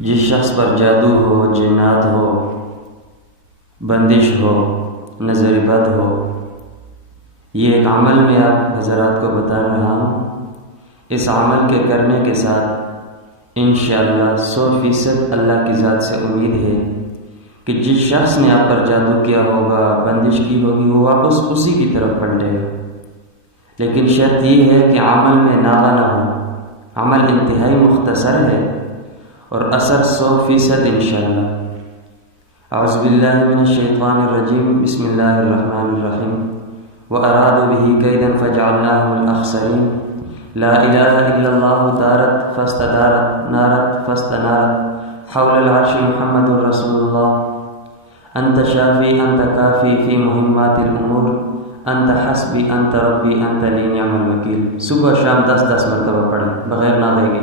जिस शख्स पर जादू हो, जिन्नात हो, बंदिश हो, नज़र बद हो, ये एक अमल में आप हज़रात को बता रहा हूँ। इस अमल के करने के साथ इंशाअल्लाह 100% अल्लाह की ज़ात से उम्मीद है कि जिस शख्स ने आप पर जादू किया होगा, बंदिश की होगी, वो वापस उसी की तरफ पलटेगा। लेकिन शर्त ये है कि अमल में नागा ना हो। अमल इंतहाई मुख्तसर है और असर 100% इंशाअल्लाह। औज़ु बिल्लाहि मिनश्शैतानिर्रजीम, बिस्मिल्लाहिर्रहमानिर्रहीम। व अरादू बिही कैदन फजअलनाहुल अख़सरीन। ला इलाहा इल्लल्लाहु दारत फस्तदारत नारत फस्तनारत हौलल अर्शि मुहम्मदुर रसूलुल्लाह। अंत शाफ़ी अंत काफ़ी फ़ी मुहिम्मातिल उमूर। अंत हस्बी अंत रब्बी अंत ली निअमल वकील। सुबह शाम 10-10 मरतबा पढ़ें बग़ैर नागे के।